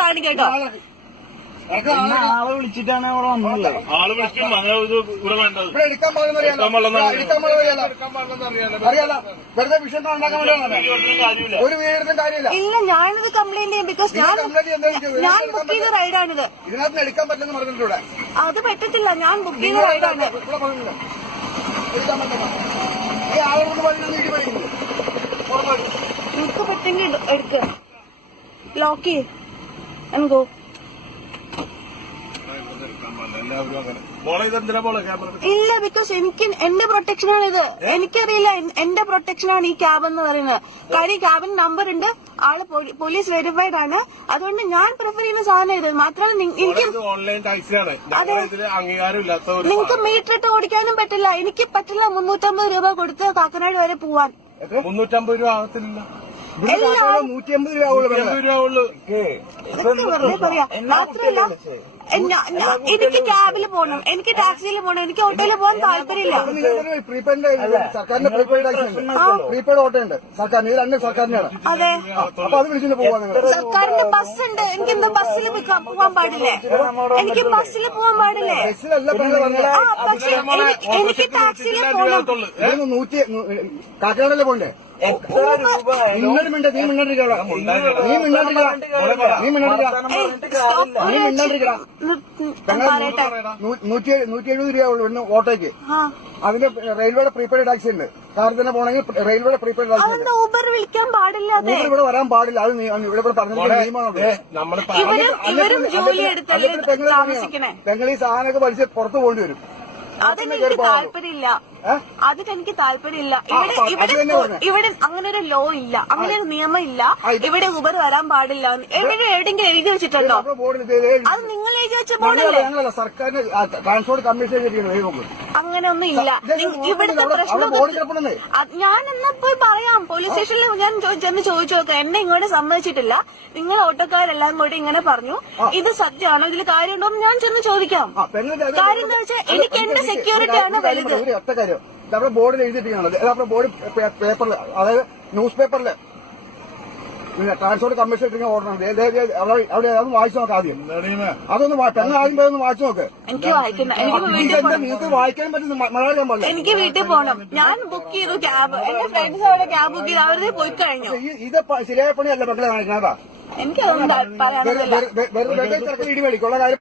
കാണിക്കട്ടോ. ആളെ വിളിച്ചിട്ടാണ് അവിടെ വന്നത്. ആള് വിളിക്കും അങ്ങനെ ഇവിടെ വേണ്ടത് എടുക്കാൻ പാടുന്ന അറിയാലോ. വെറുതെ വിഷയം ഉണ്ടാക്കാൻ വേണ്ടിയാണ്. ഒരു വീടിനും കാര്യമില്ല. ഇല്ല, ഞാനിത് കംപ്ലൈന്റ് ചെയ്യും. ബിക്കോസ് ഞാൻ ബുക്ക് ചെയ്ത റൈഡാണിത്. ഇതിനകത്ത് എടുക്കാൻ പറ്റുന്ന പറഞ്ഞിട്ടുണ്ട്. അത് പറ്റത്തില്ല, ഞാൻ ബുക്ക് ചെയ്ത റൈഡാണ്. എടുക്കാൻ പറ്റില്ല. ഈ ആളോട് പറഞ്ഞ ഇടി പഠിക്കുന്നു. നിനക്ക് പറ്റെങ്കിൽ എടുക്ക, ലോക്ക് ചെയ്യ് and go. ഇല്ല, ബിക്കോസ് എനിക്ക് എന്റെ പ്രൊട്ടക്ഷനാണ് ഇത്. എനിക്കറിയില്ല, എന്റെ പ്രൊട്ടക്ഷനാണ് ഈ ക്യാബ് എന്ന് പറയുന്നത്. കാര്യം ക്യാബിന് നമ്പർ ഉണ്ട്, ആള് പോലീസ് വെരിഫൈഡ് ആണ്. അതുകൊണ്ട് ഞാൻ പ്രിഫർ ചെയ്യുന്ന സാധനം ഇത് മാത്രമല്ല. എനിക്ക് ഓൺലൈൻ ടാക്സിയാണ്, അംഗീകാരമില്ലാത്ത. നിങ്ങൾക്ക് മീറ്റർ ഇട്ട് ഓടിക്കാനും പറ്റില്ല. എനിക്ക് പറ്റില്ല 350 രൂപ കൊടുത്ത് കാക്കനാട് വരെ പോവാൻ. 350 രൂപ ആകത്തില്ല, 150 രൂപ ഉള്ളു. വെറുതെ പറയാ. മാത്രല്ല, എനിക്ക് ക്യാബിൽ പോകണം, എനിക്ക് ടാക്സിയിൽ പോകണം, എനിക്ക് ഓട്ടോയിൽ പോകാൻ താല്പര്യമില്ല. സർക്കാരിന്റെ പ്രീപെയ്ഡ് ടാക്സി ഉണ്ട്, പ്രീപെയ്ഡ് ഓട്ടോ ഉണ്ട് സർക്കാരിന്. ഇത് രണ്ട് സർക്കാരിനാണ്. അതെ, അപ്പൊ അത് വിളിച്ചിട്ട് പോവാൻ നിങ്ങൾ. സർക്കാരിന്റെ ബസ് ഉണ്ട്, എനിക്ക് എന്താ ബസ്സിൽ പോകാൻ പാടില്ലേ? എനിക്ക് ബസ്സിൽ പോകാൻ പാടില്ലേ? പക്ഷെ എനിക്ക് ടാക്സിയിൽ പോകണം. കാക്കനാടല്ലേ പോണ്ടേ? ഇന്നൊരു മിണ്ട, നീ മിണ്ടാണ്ടിരിക്കടാ, നീ മിണ്ടാണ്ടിരിക്കടാ, നീ മിണ്ടാണ്ടിരിക്കടാ. 170 രൂപ ഉള്ളു ഓട്ടോയ്ക്ക്. അതിന്റെ റെയിൽവേയുടെ പ്രീപെയ്ഡ് ടാക്സി ഉണ്ട്. കാറിൽ തന്നെ പോണെങ്കിൽ റെയിൽവേയുടെ പ്രീപെയ്ഡ് ടാക്സി ഉണ്ട്. ഊബർ വിളിക്കാൻ പാടില്ല, ഇവിടെ വരാൻ പാടില്ല. അത് ഇവിടെ പറഞ്ഞ നിയമമാണ്. പെങ്ങൾ ഈ സാധനമൊക്കെ പഠിച്ച് പുറത്തു പോകേണ്ടി വരും. അതെനിക്ക് താല്പര്യമില്ല, അതിനെനിക്ക് താല്പര്യമില്ല. ഇവിടെ അങ്ങനെ ഒരു ലോ ഇല്ല, അങ്ങനെ ഒരു നിയമം ഇല്ല. ഇവിടെ ഊബർ വരാൻ പാടില്ല. എവിടെയെങ്കിലും എഴുതി വെച്ചിട്ടുണ്ടോ? അത് നിങ്ങൾ എഴുതി വെച്ച ബോർഡല്ലേ? സർക്കാരിന് ട്രാൻസ്പോർട്ട് കമ്മീഷൻ അങ്ങനെ ഒന്നും ഇല്ല. ഇവിടുത്തെ പ്രശ്നം ഞാൻ എന്നാ പോയി പറയാം. പോലീസ് സ്റ്റേഷനിൽ ഞാൻ ചെന്ന് ചോദിച്ചു നോക്കാം. എന്നെ ഇങ്ങോട്ട് സമ്മതിച്ചിട്ടില്ല. നിങ്ങൾ ഓട്ടോക്കാരെല്ലാം കൂടി ഇങ്ങനെ പറഞ്ഞു. ഇത് സത്യമാണോ, ഇതിൽ കാര്യമുണ്ടോ എന്ന് ഞാൻ ചെന്ന് ചോദിക്കാം. കാര്യം എന്താ വെച്ചാൽ എനിക്ക് എന്റെ സെക്യൂരിറ്റി ആണ് വലുത്. നമ്മുടെ ബോർഡിൽ എഴുതിയിട്ടാണ്, നമ്മുടെ ബോർഡ് പേപ്പറിൽ, അതായത് ന്യൂസ് പേപ്പറില് ട്രാൻസ്പോർട്ട് കമ്മീഷൻ ഓർഡർ അവിടെ അതൊന്ന് വായിച്ചു നോക്കാം ആദ്യം. അതൊന്ന് പെങ്ങൾ ആദ്യം പോയി ഒന്ന് വായിച്ചു നോക്ക്. നിങ്ങൾക്ക് വായിക്കാൻ പറ്റുന്ന മലയാളം പാടില്ല. എനിക്ക് വീട്ടിൽ പോകണം. ഞാൻ ബുക്ക് ചെയ്തു ക്യാബ്. എന്റെ ഫ്രണ്ട്സ് അവിടെ ക്യാബ് ബുക്ക് ചെയ്ത് അവരുടെ പോയി കഴിഞ്ഞു. ഇത് ശരിയായ പണിയല്ല മക്കളെ കാണിക്കണതാ. എനിക്കതൊന്നും പറയാൻ വെറുതെ ഇടി മേടിക്കുള്ള കാര്യം.